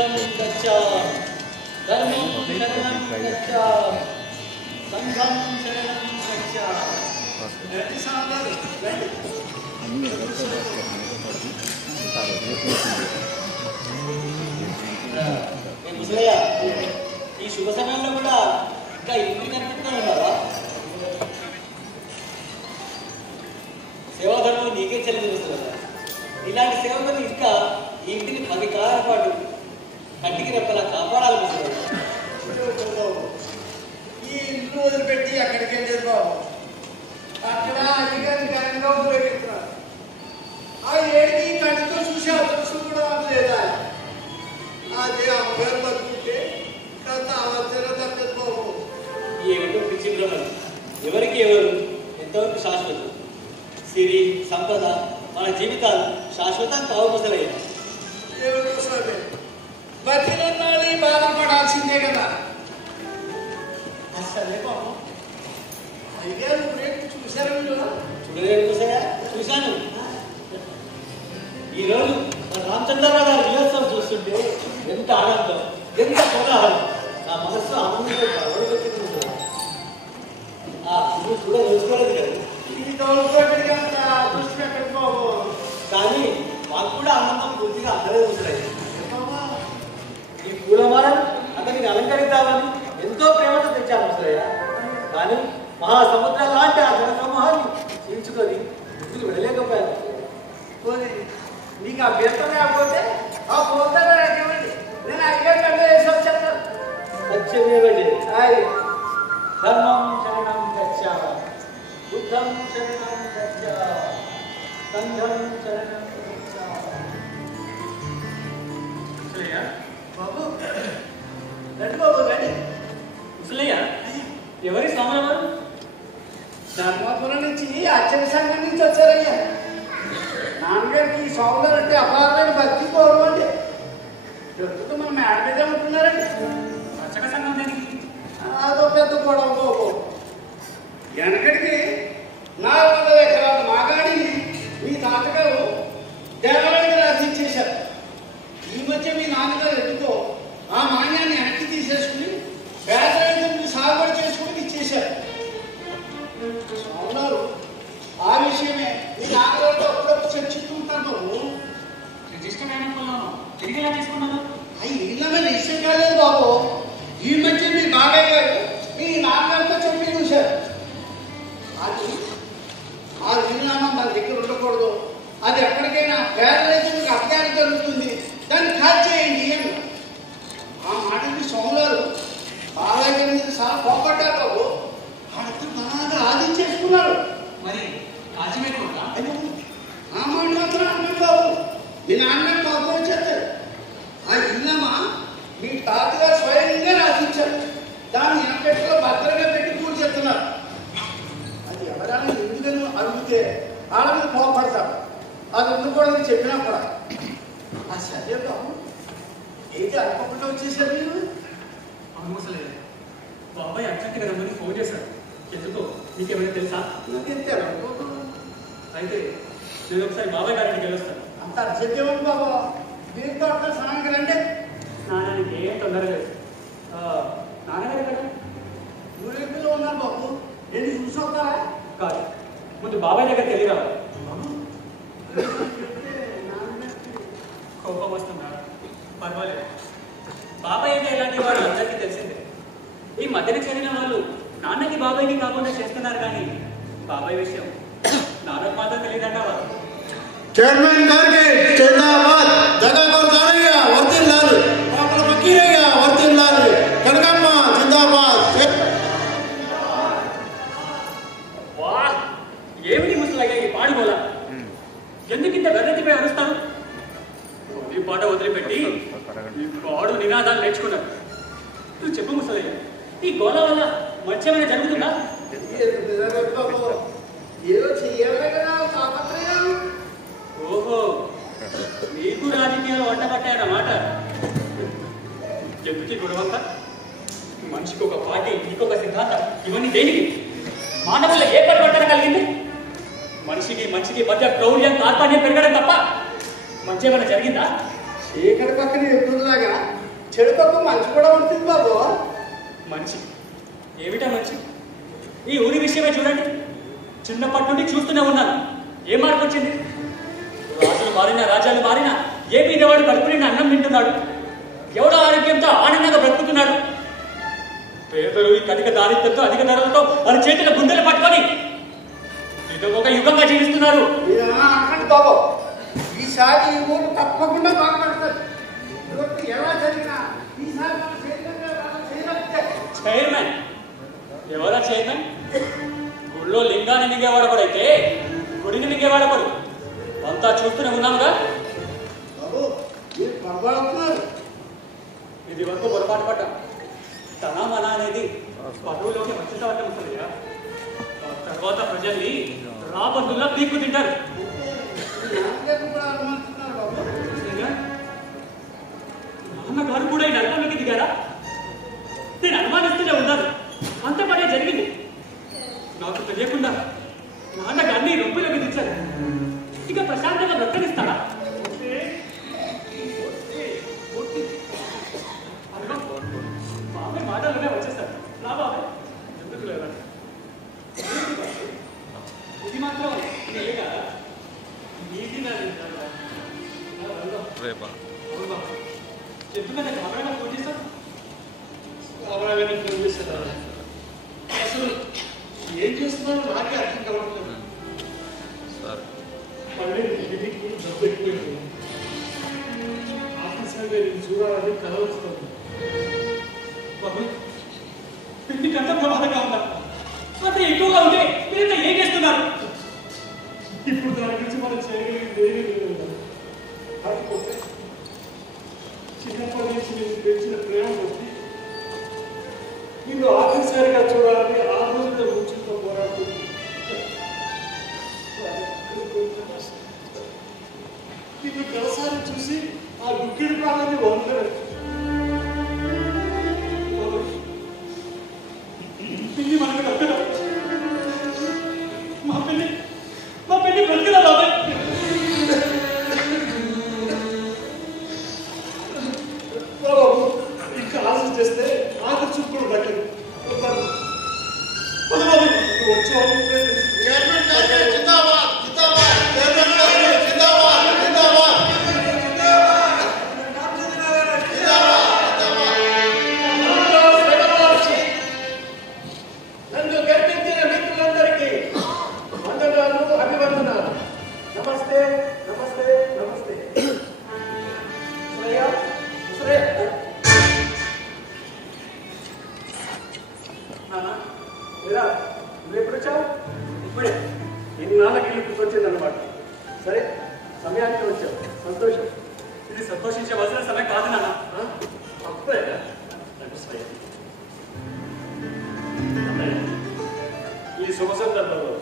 శరణం గచ్ఛామి ధర్మం శరణం గచ్ఛామి సంఘం శరణం గచ్ఛామి. ముసలయ్య, ఈ శుభ సమయంలో కూడా ఇంకా ఇంటికి కనిపిస్తూ ఉన్నారా? సేవాధర్మం నీకే చెల్లించగలుగుతుందా? ఇలాంటి సేవకులు ఇంకా ఈ ఇంటిని 10 కాలాల పాటు కంటికి రెప్పలా కాపాడాలి ముసలయ్య. ఈ ఇంట్లో వదిలిపెట్టి అక్కడికి వెళ్ళేది బాబు. అక్కడ అధికారి ఘనంగా ఉపయోగిస్తున్నారు. ఆ ఏడికి కంటితో చూసే అవకాశం కూడా లేదా? అదే అమ్మగారు బతుకుంటే కొంత అవసరం తప్పదు బాబు. ఏమిటో పిచ్చి భ్రమలు. ఎవరికి ఎవరు ఎంతవరకు శాశ్వతం? సిరి సంపద మన జీవితాలు శాశ్వతం కావు ముసలయ్య. దేవుడు స్వామి బతిలన్నాడు బాధపడాల్సిందే కదా. సరే బాబు, అయ్యారు రేపు చూశారు మీరు? చూడలేదు ముసలయ్య, చూశాను. ఈరోజు మన రామచంద్రరావు గారి విలోత్సవం చూస్తుంటే ఎంత ఆనందం, ఎంత కోలాహలం. నా మనస్సు ఆనందంగా పడగొట్టుకుంటుంది. ఆ పువ్వు కూడా తెలుసుకోలేదు కదా. ఇది తోలుకోవడానికి అంత దృష్టి ఎక్కడ బాబు? కానీ మాకు కూడా ఆనందం పూర్తిగా అందరూ ముసలయ్య. ఈ పూలమాలం అతనికి అలంకరిద్దామని ఎంతో ప్రేమతో తెచ్చాను ముసలయ్య. కానీ మహాసముద్రం లాంటి ఆ జన సమూహాన్ని చీల్చుకొని ముందుకు వెళ్ళలేకపోయాను. నీకు అభ్యర్థం లేకపోతే ఆ పోతారా ఇవ్వండి, నేను అడిగాను వేసి వచ్చాను. సత్యమేవ జయతే. ధర్మం శరణం గచ్ఛామి బుద్ధం శరణం గచ్ఛామి సంఘం శరణం గచ్ఛామి. బాబు రండి బాబు రండి. ముసలయ్య, ఎవరి స్వాములవారు? ధర్మపురం నుంచి అర్చన సంఘం నుంచి వచ్చారయ్యా. నాన్నగారికి ఈ స్వాములు అంటే అపారమైన భక్తి కోరమండి. ప్రస్తుతం మనం మేడ మీద ఉంటున్నారండి. అర్చక సంఘం దేనికి? అదో పెద్ద గొడవ బాబు. వెనకడికి 400 ఎకరాల మాగాడిని మీ తాతగారు దేవాలయం రాసి ఇచ్చేశారు. ఈ మధ్య మీ నాన్నగారు ఎందుకో ఆ మాన్యాన్ని వెనక్కి తీసేసుకుని పేద రైతులకు సాగుబడి చేసుకుని ఇచ్చేశారు. స్వాములారు ఆ విషయమే మీ నాన్నగారితో అప్పుడప్పుడు చర్చిస్తుంటారు బాబు. తిరిగి ఎలా తీసుకున్నాను? అవి ఇళ్ళమే విషయం కాలేదు బాబు. ఈ మధ్య మీ బాబాయ్ గారు మీ నాన్నగారితో చెప్పి చూశారు. అది ఆ వీలునామా మన దగ్గర ఉండకూడదు, అది ఎప్పటికైనా పేద రైతులకు అత్యాన్ని జరుగుతుంది, దాన్ని కాల్చేయండి అని. ఆ మాటకి సోమవారు బాబాయ్ గారి మీద చాలా పోగొట్టారు బాబు. వాళ్ళతో బాగా ఆదించేసుకున్నారు. మరి కాల్చివేయకుండా ఆ మాట మాత్రం అన్నాడు బాబు. మీ నాన్నగారు కోపం వచ్చేస్తారు. ఆ ఇల్లమా మీ తాతగారు స్వయంగా రాసిచ్చారు. దాన్ని వెనకట్లో భద్రంగా పెట్టి పూజ చేస్తున్నారు. అది ఎవరైనా ఎందుకని అడిగితే వాళ్ళ మీద కోపడతారు. అది ఉండకూడదని చెప్పినా కూడా ఆ సరే బాబు ఏంటి అనుకోకుండా వచ్చేసారు మీరు? అవును ముసలయ్య, బాబాయ్ అర్జెంట్గా రమ్మని ఫోన్ చేశాడు. ఎందుకో నీకేమైనా తెలుసా? నాకెంత అయితే నేను ఒకసారి బాబాయ్ గారికి వెళ్ళొస్తాను. అంత అర్జెంట్ ఉంది బాబు. దీంతో అక్కడ స్నానానికి రండి. స్నానానికి ఏం తొందర లేదు. నాన్నగారు కదా ఊరేగులో ఉన్నారు బాబు. ఏంటి చూసొస్తారా? కాదు, ముందు బాబాయ్ దగ్గరికి వెళ్ళి రావాలి. కోపం వస్తుందా? పర్వాలేదు. బాబాయ్ అంటే ఇలాంటి వాడు అందరికీ తెలిసిందే. ఈ మధ్యన చెందిన వాళ్ళు నాన్నకి బాబాయ్కి కాకుండా చేస్తున్నారు, కానీ బాబాయ్ విషయం నాన్నకు మాత్రం తెలియదంటావా? చైర్మన్ గారికి జిందాబాద్. జగన్మోహన్ గారయ్య వర్తిల్లాలి. పాపల మక్కయ్య వర్తిల్లాలి. కనకమ్మ జిందాబాద్. వా, ఏమిటి ముసలయ్య ఈ పాడుగోల? ఎందుకు ఇంత వెర్రెత్తిపై అరుస్తాను? ఈ పాట వదిలిపెట్టి ఈ పాడు నినాదాలు నేర్చుకున్నాను. నువ్వు చెప్పు ముసలయ్య, ఈ గోల వల్ల మంచిగా జరుగుతుందా? ఏదో చెయ్యాలి కదా తాపత్రయం. ఓహో, నీకు రాజకీయాలు వంటపట్టాయన్నమాట. ఎందుకు గొడవంతా? మనిషికి ఒక పార్టీ, ఇంకొక సిద్ధాంతం, ఇవన్నీ దేనికి? మానవుల్లో ఏ పరివర్తన కలిగింది? మనిషికి మనిషికి మధ్య క్రౌర్యం కార్పణ్యం పెరగడం తప్ప మంచి ఏమైనా జరిగిందా? చీకటి పక్కన ఎదురులాగా చెడు పక్క మంచి కూడా ఉంటుంది బాబు. మంచి ఏమిటా మంచి? ఈ ఊరి విషయమే చూడండి. చిన్నప్పటి నుండి చూస్తూనే ఉన్నాను. ఏ మార్పు వచ్చింది? రాజులు మారినా రాజ్యాలు మారినా ఏ బీదవాడు కడుపు నిండా అన్నం తింటున్నాడు. ఎవడో ఆరోగ్యంతో ఆనందంగా బ్రతుకుతున్నాడు. పేదలు ఈ కటిక దారిద్ర్యంతో అధిక ధరలతో వాళ్ళ చేతిలో గుండెలు పట్టుకొని ఇది ఒక యుగంగా జీవిస్తున్నారు. అనండి బాబు, ఈసారి ఈ ఊరు తప్పకుండా బాగుపడుతుంది. ఎలా జరిగినా ఈసారి చైర్మన్ ఎవరా చైర్మన్? గుళ్ళో లింగాన్ని మింగేవాడపడైతే గుడిని మింగేవాడపడు. అంతా చూస్తూనే ఉన్నాముగా. బాబు మీరు పొరపాడుతున్నారు. ఇది వరకు పొరపాటు పడ్డాం. తన మన అనేది పదవులోకి వచ్చేసావటం వస్తుందిగా. తర్వాత ప్రజల్ని రాబందుల్లా పీక్కు తింటారు. నాన్నగారు కూడా ఈ నరకంలోకి దిగారా? నేను అనుమానిస్తూనే ఉన్నాను. అంత పనే జరిగింది. నాకు తెలియకుండా నాన్నగారిని రొప్పులోకి దించారు. ఇక ప్రశాంతంగా బ్రతకనిస్తాడా? బాబాయ్ మాటలోనే వచ్చేస్తారు. నా బాబాయ్ ఎందుకు లేదా? ఇది మాత్రం తెలియక ఎందుకంటే కెమెరాగా ఫోన్ చేస్తాను. కెమెరాగానే ఫోన్ చేస్తారు. అసలు ఏం చేస్తున్నారో నాకే అర్థం కావట్లేదు. మళ్ళీ ఇంటికి డబ్బు ఎక్కువైంది. ఆఫీసర్ గారిని చూడాలని కల వస్తుంది. బాబు పిల్లికి అంత ప్రమాదంగా ఉందా? అంత ఎక్కువగా ఉంటే మీరంతా ఏం చేస్తున్నారు? ఇప్పుడు దాని గురించి మనం చేయగలిగింది ఏమీ లేదు. కాకపోతే చిన్నప్పటి నుంచి నేను పెంచిన ప్రేమ బట్టి నిన్ను ఆఖరిసారిగా చూడాలని ఆ రోజుతో కూర్చుంటూ పోరాడుతుంది. నిన్ను కలసారి చూసి ఆ గుక్కిడి ప్రాణాన్ని వందరు. పిల్లి మనకు దగ్గర మా పెళ్లి బ్రతుకుదా బాబాయ్? బాబు ఇంకా ఆలోచన చేస్తే ఆఖరి చూపు కూడా దక్కదు. బాబాయ్ వచ్చావు. నన్ను గర్పించిన మిత్రులందరికీ వందనాలు, అభివందనాలు. నమస్తే నమస్తే నమస్తే. నువ్వెప్పుడు వచ్చావు? ఇప్పుడే. ఇన్నాళ్ళకి ఇల్లు గుర్తొచ్చిందన్నమాట. సరే సమయానికి వచ్చావు, సంతోషం. ఇది సంతోషించవలసిన సమయం కాదు నాన్న. అప్పుడే ఈ శుభ సందర్భంలో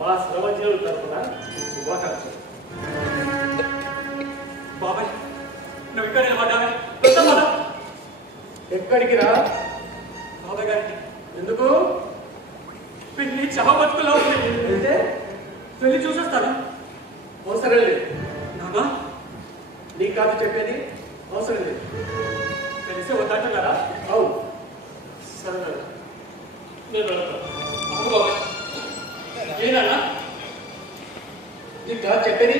మా శ్రమజీవుల తరఫున శుభాకాంక్షలు. బాబాయ్ నువ్వు ఇక్కడ నిలబడ్డావే. ఎక్కడికి రా? బాబాయ్ గారికి ఎందుకు? పిల్లి చావ బతుకులో ఉంది. అయితే వెళ్ళి చూసొస్తాను. అవసరం లేదు నాన్న. నీ కాదు చెప్పేది. అవసరం లేదు. తెలిసే వద్దంటున్నారా? అవును. సరే నేను వెళ్తాను. అవును బాబాయ్. ఏనా నీకు కాదు చెప్పేది.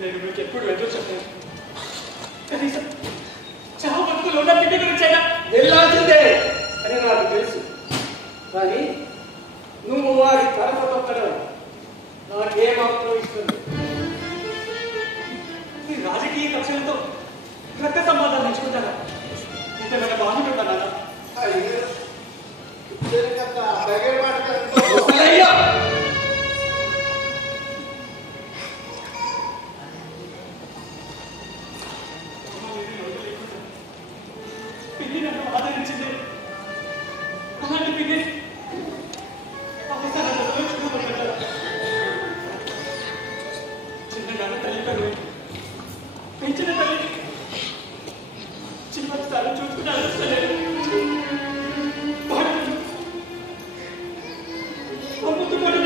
నేను మీకు ఎప్పుడు ఎదురు చెప్పాను. కనీసం చావ బతుకులో ఉన్న పిల్లి గురించి అయినా వెళ్ళాల్సిందే అని నాకు తెలుసు. కానీ నువ్వు వారి తరఫ తొక్కడం నాకేమాత్రం ఇష్టం లేదు. ఈ రాజకీయ కక్షలతో రక్త సంబంధాలు నేర్చుకుంటారా? ఇంతేమైనా బాగుంటుందా నాన్న? పిల్లి నన్ను ఆదరించింది. అలాంటి పిల్లి చిన్నగానే తల్లి కరువు పెంచిన తల్లి చిన్నటి సార్లు చూసుకున్నాను. అమ్ముతుకొని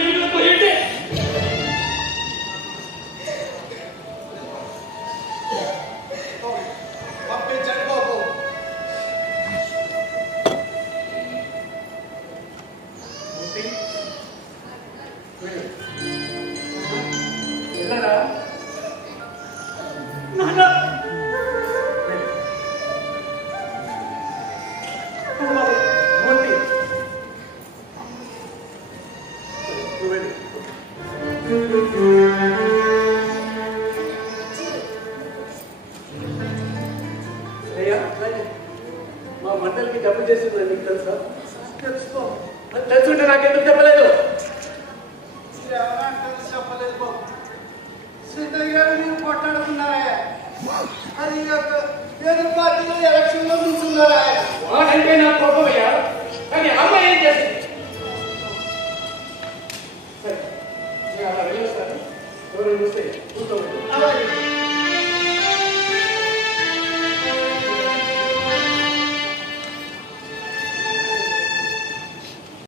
మా మండలికి డబ్బు చేసింది నీకు తెలుసా? తెలుసుకో. అది తెలుసుంటే నాకెందుకు చెప్పలేదు? చెప్పలేదు బాబు. సీతయ్య గారు మీరు కొట్లాడుతున్నారా? అది ఎదురు పార్టీలో ఎలక్షన్ లో కూర్చున్నారా? వాడంటే నాకు కోపమయ్యా, కానీ అమ్మ ఏం చేస్తుంది? సరే నేను అలా వెళ్ళొస్తాను. ఎవరు చూస్తే కూర్చోబెట్టు. అలాగే